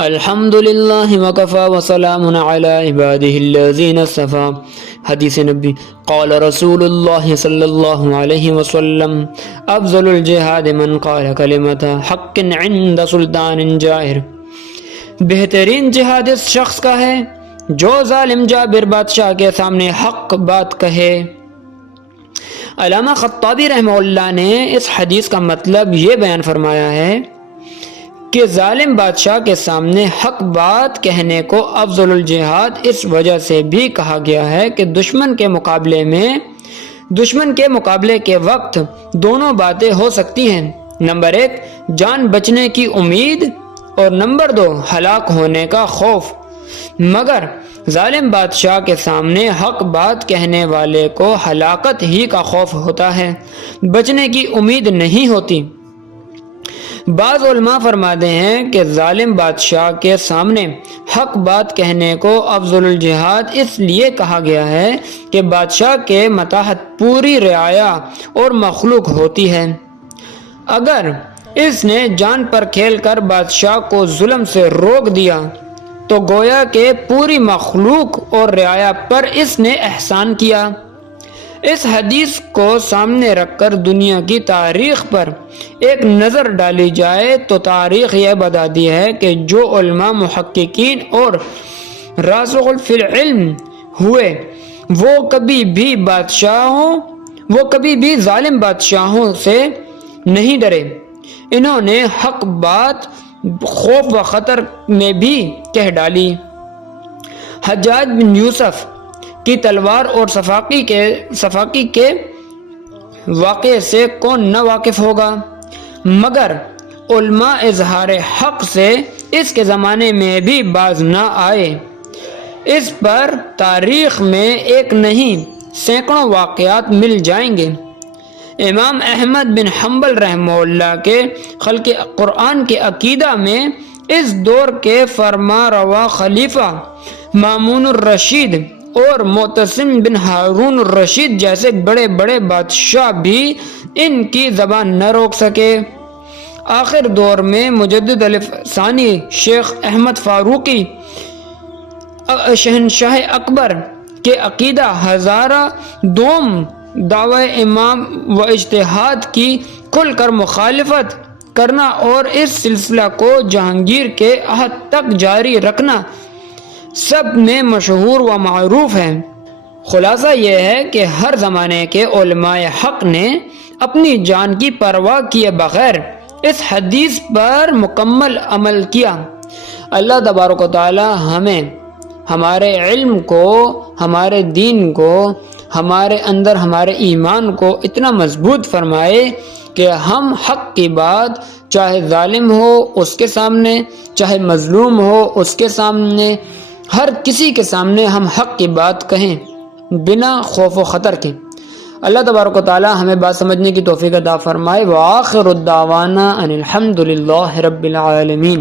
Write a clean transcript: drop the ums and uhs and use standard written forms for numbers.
الحمدللہ وکفی وسلام علی عبادہ الذین اصطفی۔ حدیث نبی قال رسول اللہ صلی اللہ علیہ وسلم افضل الجہاد من قال کلمۃ حق عند سلطان جائر۔ بہترین جہاد اس شخص کا ہے جو ظالم جابر بادشاہ کے سامنے حق بات کہے۔ علامہ خطابی رحمہ اللہ نے اس حدیث کا مطلب یہ بیان فرمایا ہے کہ ظالم بادشاہ کے سامنے حق بات کہنے کو افضل الجہاد اس وجہ سے بھی کہا گیا ہے کہ دشمن کے مقابلے کے وقت دونوں باتیں ہو سکتی ہیں، نمبر 1 جان بچنے کی امید اور نمبر 2 ہلاک ہونے کا خوف، مگر ظالم بادشاہ کے سامنے حق بات کہنے والے کو ہلاکت ہی کا خوف ہوتا ہے، بچنے کی امید نہیں ہوتی۔ بعض علماء فرماتے ہیں کہ ظالم بادشاہ کے سامنے حق بات کہنے کو افضل الجہاد اس لیے کہا گیا ہے کہ بادشاہ کے ماتحت پوری رعایا اور مخلوق ہوتی ہے۔ اگر اس نے جان پر کھیل کر بادشاہ کو ظلم سے روک دیا تو گویا کہ پوری مخلوق اور رعایا پر اس نے احسان کیا۔ اس حدیث کو سامنے رکھ کر دنیا کی تاریخ پر ایک نظر ڈالی جائے تو تاریخ یہ بتاتی ہے کہ جو علماء محققین اور راسخ فی العلم ہوئے وہ کبھی بھی ظالم بادشاہوں سے نہیں ڈرے، انہوں نے حق بات خوف و خطر میں بھی کہہ ڈالی۔ حجاج بن یوسف کی تلوار اور صفاقی کے واقعے سے کون نہ واقف ہوگا، مگر علماء اظہار حق سے اس کے زمانے میں بھی باز نہ آئے۔ اس پر تاریخ میں ایک نہیں سینکڑوں واقعات مل جائیں گے۔ امام احمد بن حنبل رحمہ اللہ کے خلق قرآن کے عقیدہ میں اس دور کے فرما روا خلیفہ مامون الرشید اور معتصم بن ہارون الرشید جیسے بڑے بڑے بادشاہ بھی ان کی زبان نہ روک سکے۔ آخر دور میں مجدد ثانی شیخ احمد فاروقی شہنشاہ اکبر کے عقیدہ ہزارہ دوم دعوی امام و اجتہاد کی کھل کر مخالفت کرنا اور اس سلسلہ کو جہانگیر کے عہد تک جاری رکھنا سب میں مشہور و معروف ہے۔ خلاصہ یہ ہے کہ ہر زمانے کے علماء حق نے اپنی جان کی پرواہ کیے بغیر اس حدیث پر مکمل عمل کیا۔ اللہ تبارک و تعالی ہمیں ہمارے علم کو، ہمارے دین کو، ہمارے اندر ہمارے ایمان کو اتنا مضبوط فرمائے کہ ہم حق کی بات چاہے ظالم ہو اس کے سامنے، چاہے مظلوم ہو اس کے سامنے، ہر کسی کے سامنے ہم حق کی بات کہیں بنا خوف و خطر کے۔ اللہ تبارک و تعالی ہمیں بات سمجھنے کی توفیق عطا فرمائے۔ وآخر الدعوانا ان الحمد للہ رب العالمین۔